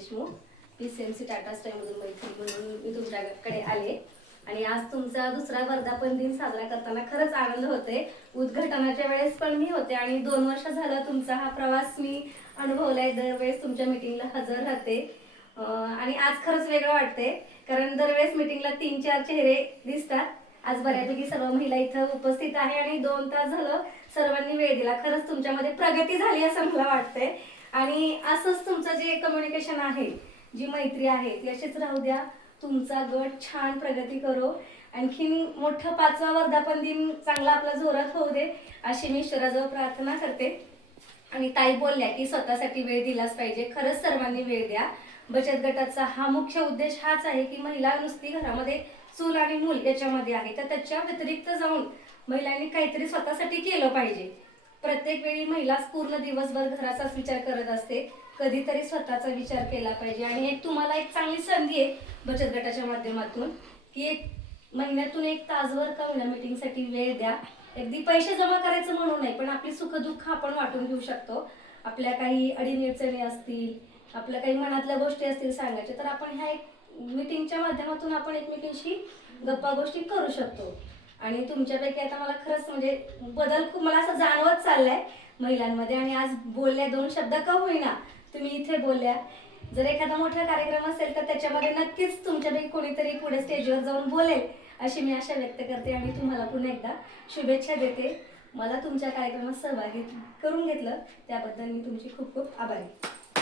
Deshmukh, PCMC Tata स्टाईलमधून मैत्री म्हणून मी तुमच्याकडे आले आणि आज तुमचा दुसरा वर्धापन दिन साजरा करताना खरंच आनंद होते। उद्घाटनाच्या वेळेस पण मी होते आणि 2 वर्ष झालं तुमचा हा प्रवास मी अनुभवलाय। दरवेळेस तुमच्या मीटिंगला हजर राहते आणि आज खरंच वेगळं वाटते, कारण दरवेळेस मीटिंगला 3-4 चेहरे दिसतात। आज बऱ्यापैकी सर्व महिला इथं उपस्थित आहे आणि 2 तास झालं सर्वांनी वेळ दिला। खरंच तुमच्यामध्ये प्रगती झाली असं मला वाटतंय आणि असंच तुमचं जे कम्युनिकेशन आहे, जी मैत्री आहे ती अशीच राहू द्या। तुमचा गट छान प्रगती करो, आणखीन मोठं 5वा वर्धापन दिन चांगला आपला जोरात होऊ दे अशी मी ईश्वराजवळ प्रार्थना करते। आणि ताई बोलल्या की स्वतःसाठी वेळ दिलाच पाहिजे। खरंच सर्वांनी वेळ द्या। बचत गटाचा हा मुख्य उद्देश हाच आहे की महिला नुसती घरामध्ये चूल आणि मूल याच्यामध्ये आहे, तर त्याच्या व्यतिरिक्त जाऊन महिलांनी काहीतरी स्वतःसाठी केलं पाहिजे। प्रत्येक वेळी महिला पूर्ण दिवसभर घराचाच विचार करत असते, कधीतरी स्वतःचा विचार केला पाहिजे। आणि एक तुम्हाला एक चांगली संधी आहे बचत गटाच्या माध्यमातून की एक महिन्यातून 1 तासभर का होईना मीटिंगसाठी वेळ द्या। अगदी पैसे जमा करायचं म्हणून नाही, पण आपली सुखदुःख आपण वाटून घेऊ शकतो। आपल्या काही अडीअडचणी असतील, आपल्या काही मनातल्या गोष्टी असतील सांगायच्या, तर आपण ह्या एक मीटिंगच्या माध्यमातून आपण एकमेकांशी गप्पा गोष्टी करू शकतो। आणि तुमच्यापैकी आता मला खरंच म्हणजे बदल खूप मला असं जाणवत चाललाय महिलांमध्ये। आणि आज बोलल्या 2 शब्द का होईना तुम्ही इथे बोलल्या। जर एखादा मोठा कार्यक्रम असेल तर त्याच्यामध्ये नक्कीच तुमच्यापैकी कोणीतरी पुढे स्टेजवर जाऊन बोलेल अशी मी आशा व्यक्त करते आणि तुम्हाला पुन्हा एकदा शुभेच्छा देते। मला तुमच्या कार्यक्रमात सहभागी करून घेतलं त्याबद्दल मी तुमची खूप खूप आभारी।